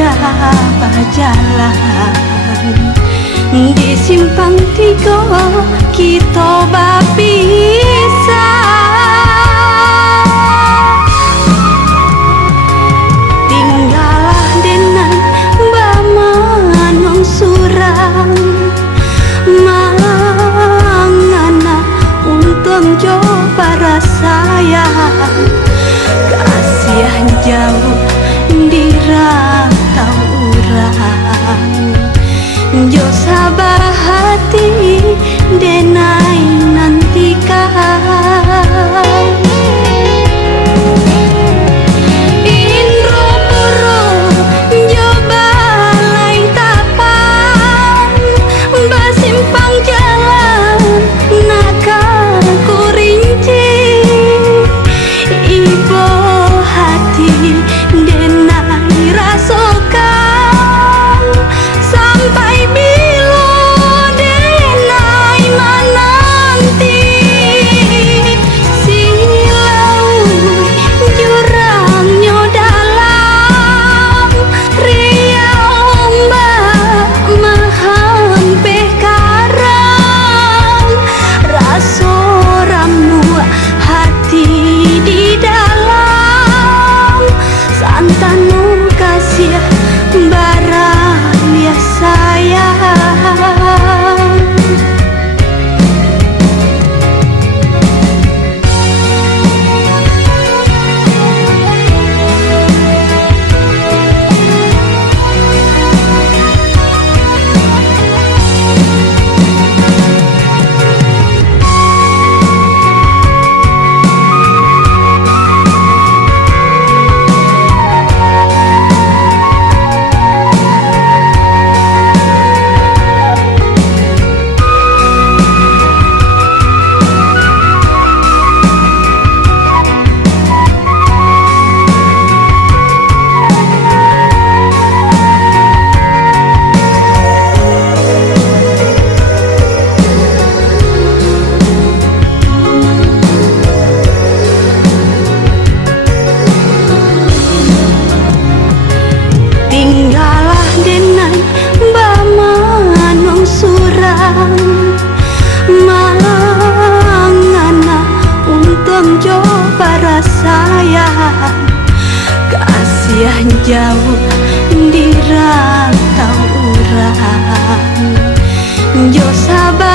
pada jalan di simpang tiga kita bapisah. Tinggalah dengan bamanong surang mangana untung jo para sayang kasihan jauh di rantau urang jo sabar hati denai nantikan. Indro puro jo balai tapan basimpang jalan nakal kurinci ibu hati denai rasokan sampai bilo denai menanti silau jurangnya dalam riau mbak mahampe karang raso ramu hati di dalam santanu kasih barang ya sayang. Tinggalah dengan bamanong surang mangana untung jo para sayang kasihan jauh di rantau urang jo sabar